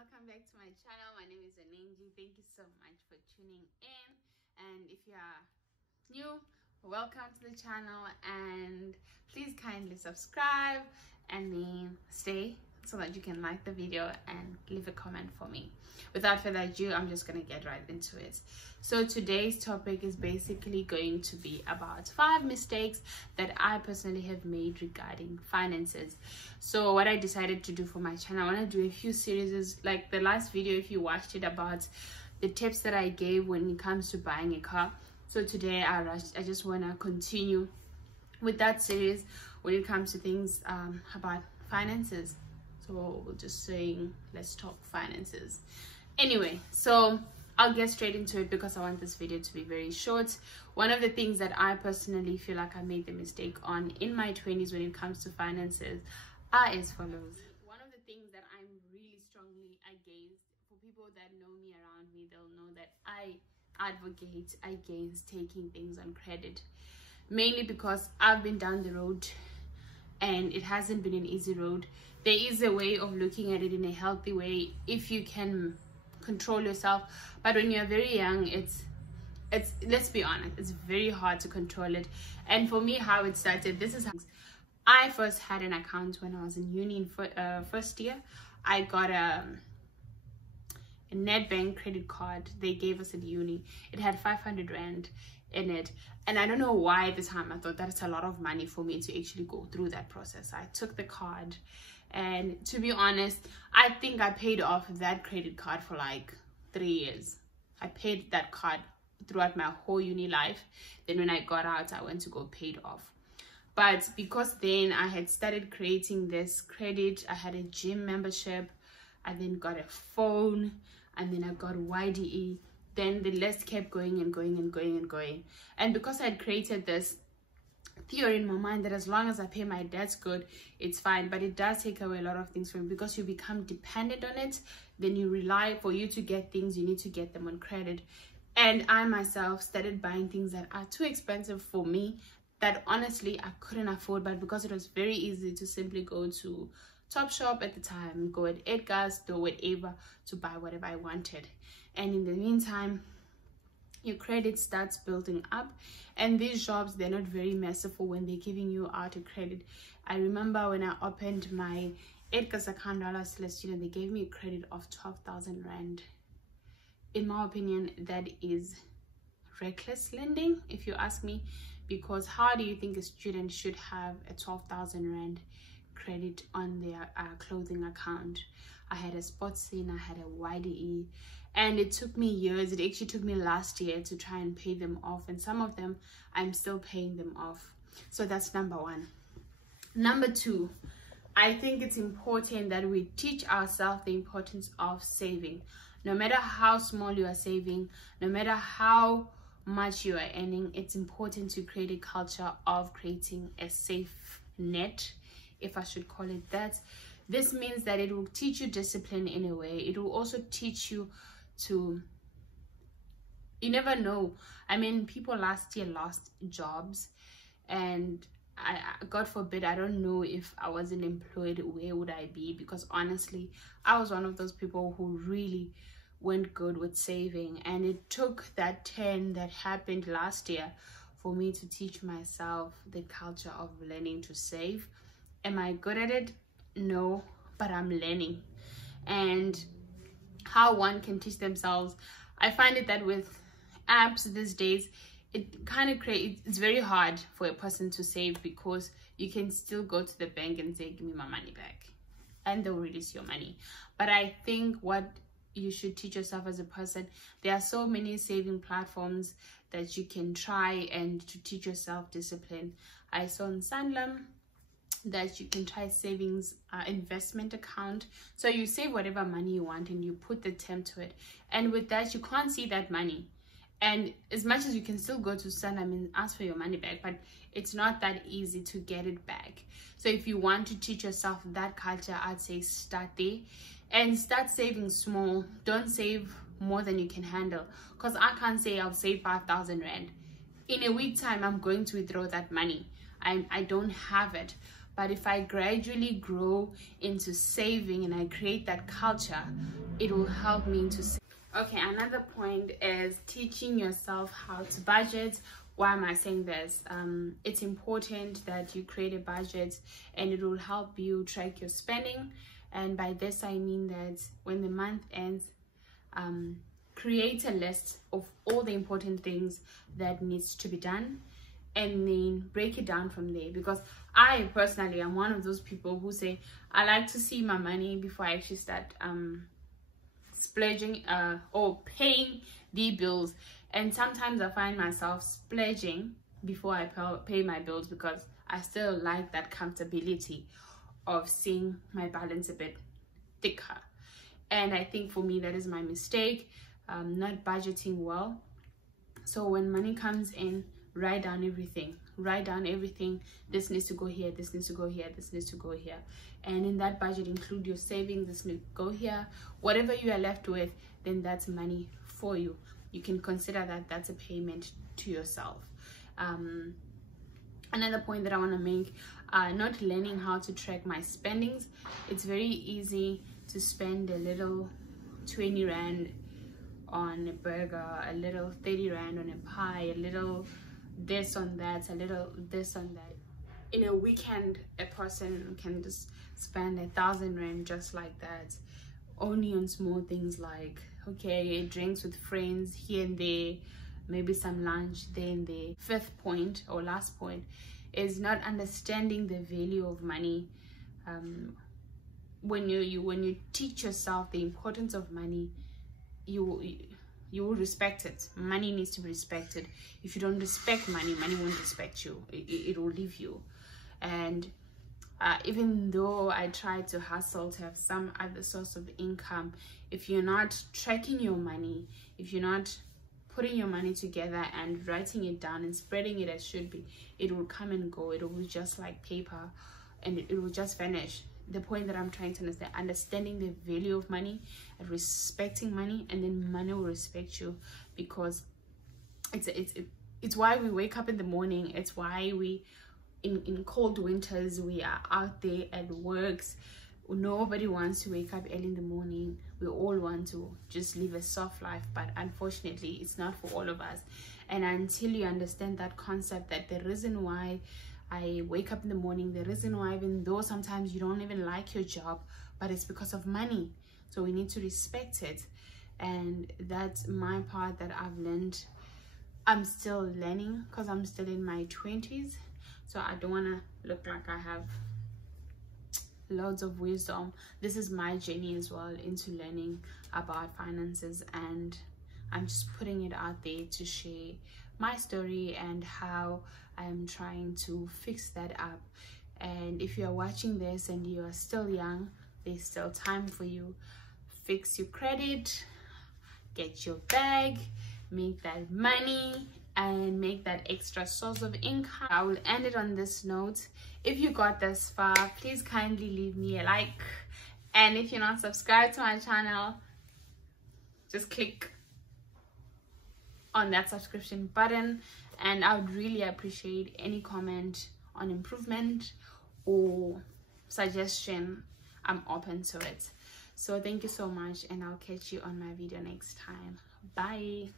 welcome back to my channel. My name is Anenji. Thank you so much for tuning in, and if you are new, welcome to the channel, and please kindly subscribe and then stay so that you can like the video and leave a comment for me. Without further ado, I'm just gonna get right into it. So today's topic is basically going to be about 5 mistakes that I personally have made regarding finances. So what I decided to do for my channel, I want to do a few series like the last video, if you watched it, about the tips that I gave when it comes to buying a car. So today I just want to continue with that series when it comes to things about finances. So we're just saying, let's talk finances. Anyway, so I'll get straight into it because I want this video to be very short. One of the things that I personally feel like I made the mistake on in my 20s when it comes to finances are as follows. One of the things that I'm really strongly against, for people that know me around me, they'll know that I advocate against taking things on credit, mainly because I've been down the road and it hasn't been an easy road. There is a way of looking at it in a healthy way if you can control yourself, but when you're very young, it's let's be honest, it's very hard to control it. And for me, how it started, this is how I first had an account when I was in uni in first year. I got a Nedbank credit card they gave us at uni. It had 500 rand in it, and I don't know why at the time I thought that's a lot of money for me to actually go through that process. I took the card, and to be honest, I think I paid off that credit card for like 3 years. I paid that card throughout my whole uni life. Then when I got out, I went to go pay it off. But because then I had started creating this credit, I had a gym membership, I then got a phone, and then I got YDE. Then the list kept going and going and going and going. And because I had created this theory in my mind that as long as I pay my debts good, it's fine, but it does take away a lot of things from you because you become dependent on it. Then you rely, for you to get things, you need to get them on credit. And I myself started buying things that are too expensive for me, that honestly I couldn't afford, but because it was very easy to simply go to Topshop at the time, go at Edgar's, do whatever to buy whatever I wanted. And in the meantime, your credit starts building up, and these shops, they're not very merciful when they're giving you out a credit. I remember when I opened my Edgar's account while I was still a student, they gave me a credit of 12,000 rand. In my opinion, that is reckless lending, if you ask me, because how do you think a student should have a 12,000 rand credit on their clothing account? I had a sports scene, I had a YDE, and it took me years. It actually took me last year to try and pay them off, and some of them I'm still paying them off. So that's number one. Number two, I think it's important that we teach ourselves the importance of saving. No matter how small you are saving, no matter how much you are earning, it's important to create a culture of creating a safe net, if I should call it that. This means that it will teach you discipline in a way. It will also teach you to, you never know. I mean, people last year lost jobs, and God forbid, I don't know if I wasn't employed, where would I be? Because honestly, I was one of those people who really went good with saving, and it took that turn that happened last year for me to teach myself the culture of learning to save. Am I good at it? No, but I'm learning. And how one can teach themselves, I find it that with apps these days, it kind of creates, it's very hard for a person to save, because you can still go to the bank and say, give me my money back, and they'll release your money. But I think what you should teach yourself as a person, there are so many saving platforms that you can try and to teach yourself discipline. I saw in Sanlam that you can try savings investment account. So you save whatever money you want and you put the term to it, and with that you can't see that money. And as much as you can still go to Sanlam and ask for your money back, but it's not that easy to get it back. So if you want to teach yourself that culture, I'd say start there and start saving small. Don't save more than you can handle, because I can't say I'll save 5,000 rand. In a week time, I'm going to withdraw that money. I don't have it. But if I gradually grow into saving and I create that culture, it will help me to save. Okay, another point is teaching yourself how to budget. Why am I saying this? It's important that you create a budget, and it will help you track your spending. And by this I mean that when the month ends, create a list of all the important things that needs to be done, and then break it down from there. Because I personally am one of those people who say I like to see my money before I actually start splurging or paying the bills. And sometimes I find myself splurging before I pay my bills, because I still like that comfortability of seeing my balance a bit thicker. And I think for me that is my mistake, not budgeting well. So when money comes in, write down everything. This needs to go here, this needs to go here, this needs to go here. And in that budget include your savings. This needs to go here. Whatever you are left with, then that's money for you. You can consider that that's a payment to yourself. Another point that I want to make, not learning how to track my spendings. It's very easy to spend a little 20 rand on a burger, a little 30 rand on a pie, a little this on that, a little this on that. In a weekend, a person can just spend 1,000 rand just like that, only on small things like, okay, drinks with friends here and there, maybe some lunch there and there. Fifth point, or last point, is not understanding the value of money. When you teach yourself the importance of money, you will respect it. Money needs to be respected. If you don't respect money, money won't respect you. It will leave you. And even though I try to hustle to have some other source of income, if you're not tracking your money, if you're not putting your money together and writing it down and spreading it as should be, it will come and go. It will be just like paper, and it will just vanish. The point that I'm trying to understand, understanding the value of money and respecting money, and then money will respect you. Because it's why we wake up in the morning. It's why we in cold winters we are out there at works. Nobody wants to wake up early in the morning. We all want to just live a soft life, but unfortunately it's not for all of us. And until you understand that concept, that the reason why I wake up in the morning, the reason why, even though sometimes you don't even like your job, but it's because of money, so we need to respect it. And that's my part that I've learned. I'm still learning because I'm still in my 20s, so I don't want to look like I have loads of wisdom. This is my journey as well into learning about finances, and I'm just putting it out there to share my story and how I'm trying to fix that up. And if you are watching this and you are still young, there's still time for you. Fix your credit, get your bag, make that money, and make that extra source of income. I will end it on this note. If you got this far, please kindly leave me a like, and if you're not subscribed to my channel, just click on that subscription button. And I would really appreciate any comment on improvement or suggestion. I'm open to it. So thank you so much, and I'll catch you on my video next time. Bye.